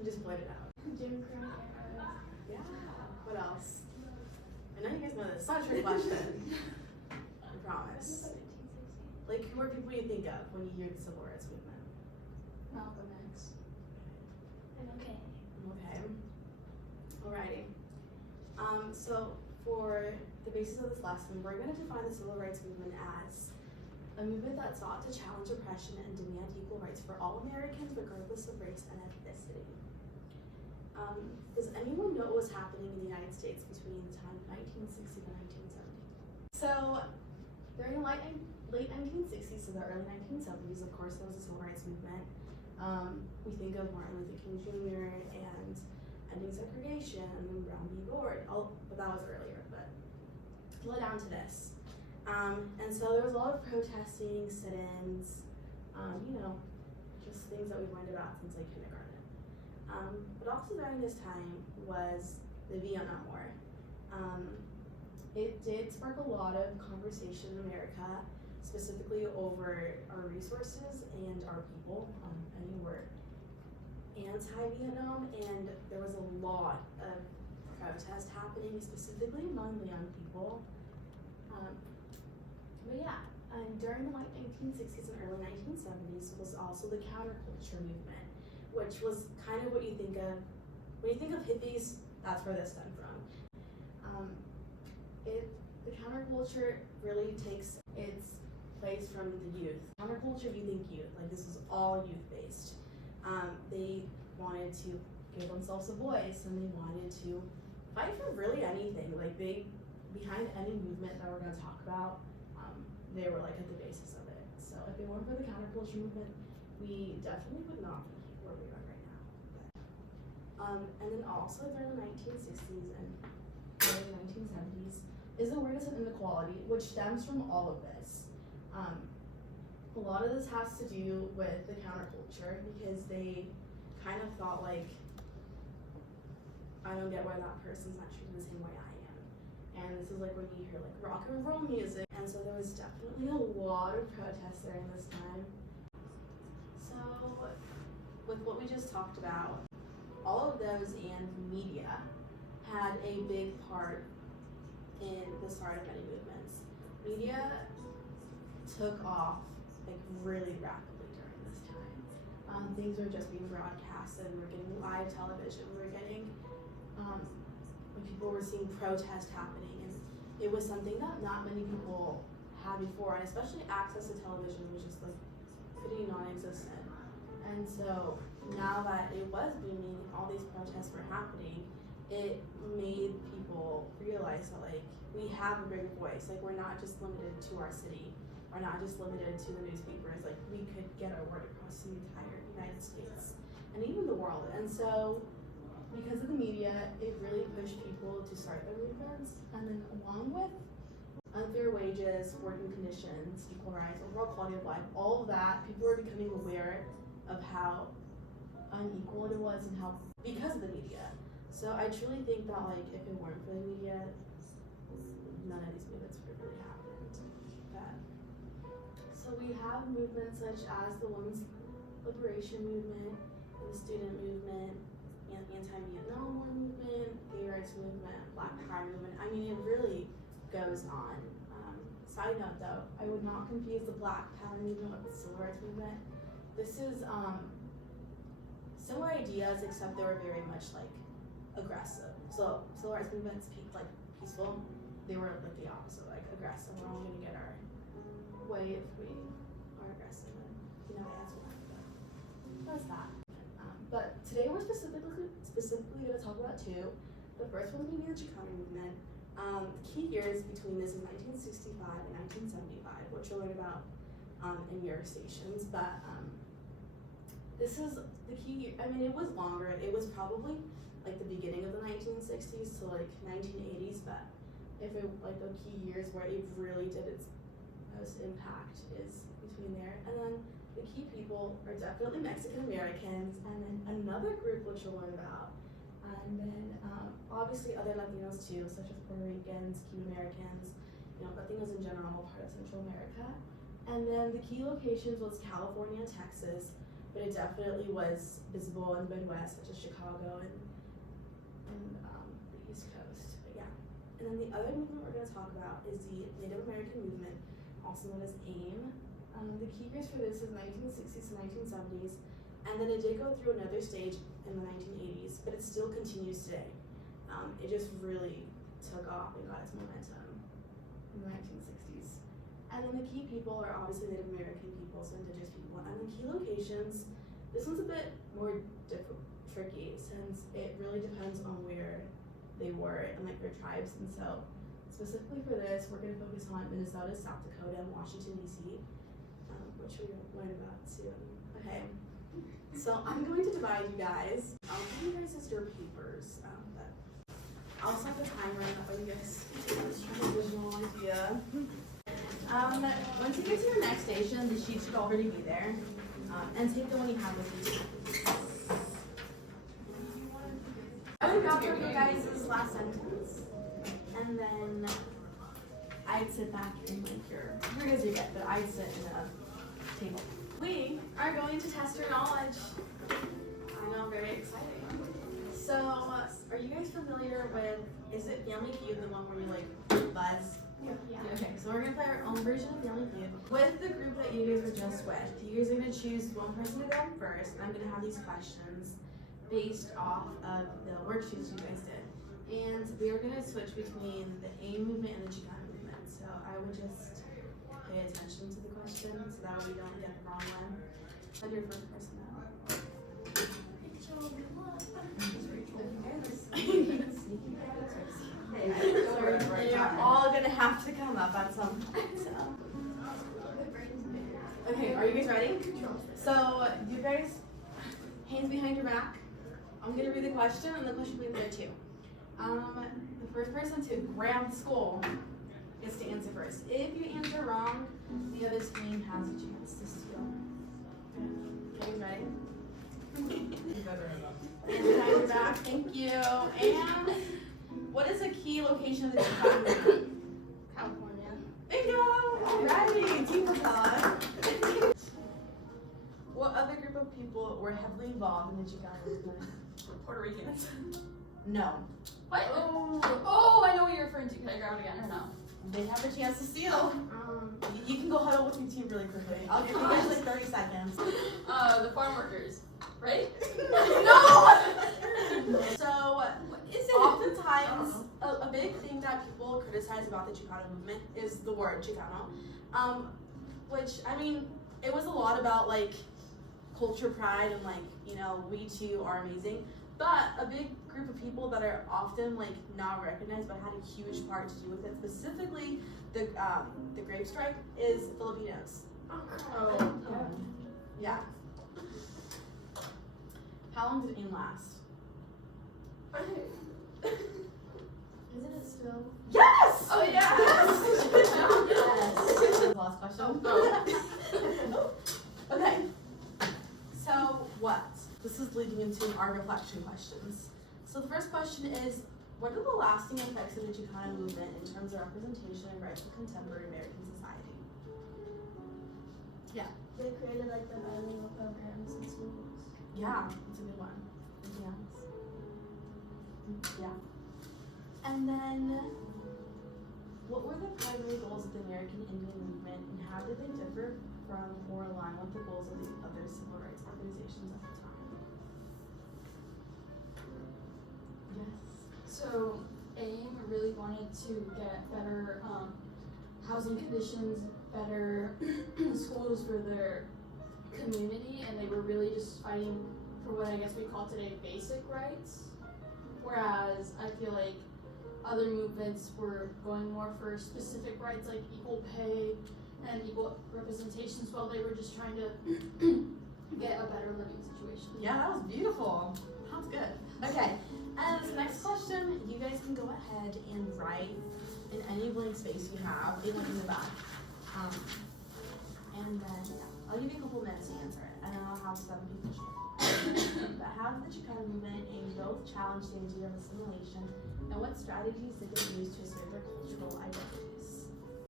You just blurt it out. Jim Crow era. Yeah. What else? I know you guys know this. It's not a trick question. I promise. Like, who are people you think of when you hear the civil rights movement? Malcolm X. Okay. Okay. Alrighty. So for the basis of this lesson, we're going to define the civil rights movement as a movement that sought to challenge oppression and demand equal rights for all Americans, regardless of race and ethnicity. Does anyone know what was happening in the United States between the time of 1960 to 1970? So during the late 1960s to the early 1970s, of course, there was the civil rights movement. We think of Martin Luther King Jr. and ending segregation and Brown v. Board, but that was earlier, but slow down to this. And so there was a lot of protesting, sit-ins, just things that we've learned about since like kindergarten. But also during this time was the Vietnam War. It did spark a lot of conversation in America, specifically over our resources and our people. Many were anti-Vietnam, and there was a lot of protest happening, specifically among the young people. But yeah, and during the late 1960s and early 1970s was also the counterculture movement, which was kind of what you think of when you think of hippies. That's where this stemmed from. The counterculture really takes its place from the youth. Counterculture, you think youth, like this was all youth-based. They wanted to give themselves a voice, and they wanted to fight for really anything. Like behind any movement that we're going to talk about, they were like at the basis of it. So if it weren't for the counterculture movement, we definitely would not be where we are right now. And then also during the 1960s and early 1970s is awareness of inequality, which stems from all of this. A lot of this has to do with the counterculture because they kind of thought like, I don't get why that person's not treated the same way I am. And this is like when you hear like rock and roll music. And so there was definitely a lot of protests during this time. So with what we just talked about, all of those and media had a big part in the start of many movements. Media took off like really rapidly during this time. Things were just being broadcasted. We were getting live television. We were getting when people were seeing protest happening, and it was something that not many people had before, and especially access to television was just like pretty non-existent. And so now that it was booming, all these protests were happening, it made people realize that like we have a bigger voice. Like we're not just limited to our city. We're not just limited to the newspapers. Like we could get our word across the entire United States and even the world. And so because of the media, it really pushed people to start their movements. And then along with unfair wages, working conditions, equal rights, overall quality of life, all of that, people were becoming aware of how unequal it was and how, because of the media. So I truly think that like if it weren't for the media, none of these movements would have really happened. So we have movements such as the women's liberation movement, the student movement, anti-Vietnam War movement, gay rights movement, Black Power movement. I mean, it really goes on. Side note though, I would not confuse the Black Power movement with the civil rights movement. This is similar ideas, except they were very much like aggressive. So civil rights movements like peaceful. They were like the opposite, like aggressive. We're only gonna get our way if we are aggressive, and as well. That's that. But today we're specifically going to talk about two. The first one's going to be the Chicano movement. The key years between this is 1965 and 1975, which you'll learn about in your stations. But this is the key. I mean, it was longer. It was probably like the beginning of the 1960s to like 1980s. But if it like the key years where it really did its most impact is between there. And then the key people are definitely Mexican Americans, and then another group which you'll learn about, and then obviously other Latinos too, such as Puerto Ricans, Cuban Americans, Latinos in general, part of Central America. And then the key locations was California, Texas, but it definitely was visible in the Midwest, such as Chicago and the East Coast. But yeah. And then the other movement we're going to talk about is the Native American movement, also known as AIM. The key years for this is 1960s to 1970s, and then it did go through another stage in the 1980s, but it still continues today. It just really took off and got its momentum in the 1960s. And then the key people are obviously Native American people, so indigenous people. And the key locations, this one's a bit more tricky since it really depends on where they were and like their tribes. And so specifically for this, we're going to focus on Minnesota, South Dakota, and Washington, D.C., which we learn about soon. Okay, so I'm going to divide you guys. I'll give you guys just your papers. But I'll set the timer up for you guys to get this visual idea. Once you get to your next station, the sheet should already be there. And take the one you have with you. I would drop you guys this last sentence, and then I'd sit back in like your guys you get, but I'd sit in a table. We are going to test your knowledge. I know, very exciting. So, are you guys familiar with, is it Family Feud, the one where you like buzz? Yeah. Okay, so we're gonna play our own version of Family Feud. With the group that you guys were just with, you guys are gonna choose one person to go first. I'm gonna have these questions based off of the worksheets you guys did. And we are gonna switch between the AIM movement and the Chicano movement. So I would just pay attention to the question so that way we don't get the wrong one. What's your first person now? You're all gonna have to come up at some point. So. Okay, are you guys ready? So, you guys, hands behind your back. I'm gonna read the question, and the question will be there too. The first person to grab the skull gets to answer first. If you answer wrong, the other team has a chance to steal. Okay, you guys ready? Hands behind your back. Thank you. And what is a key location of the Chicano movement? California. Bingo! Alrighty, Team Capella. What other group of people were heavily involved in the Chicano movement? Puerto Ricans. No. What? Oh, I know what you're referring to. Can I grab it again or no? They have a chance to steal. You can go huddle with your team really quickly. I'll give you guys like 30 seconds. The farm workers, right? No! So, oftentimes, a big thing that people criticize about the Chicano movement is the word Chicano. Which, I mean, it was a lot about like culture pride and like, you know, we too are amazing. But a big group of people that are often like not recognized but had a huge part to do with it, specifically the grape strike, is Filipinos. Oh. Yeah. How long did AIM last? Isn't it still? Yes! Oh yeah. Yes. Last question. Oh. Okay. So what? This is leading into our reflection questions. So the first question is, what are the lasting effects of the Chicano movement in terms of representation and rights of contemporary American society? Yeah. They created like the bilingual programs in schools. Yeah, that's a good one. Anything else? Yeah. And then, what were the primary goals of the American Indian movement, and how did they differ from or align with the goals of the other civil rights organizations at the time? Yes. So AIM really wanted to get better housing conditions, better schools for their community, and they were really just fighting for what I guess we call today basic rights. Whereas I feel like other movements were going more for specific rights like equal pay and equal representations, while they were just trying to get a better living situation. Yeah, that was beautiful. Sounds good. Okay, and the next question, you guys can go ahead and write in any blank space you have, in the back. And then, I'll give you a couple minutes to answer it, and then I'll have 7 people share. But how did the Chicano movement aim both challenge the idea of assimilation, and what strategies did they use to assert their cultural identities?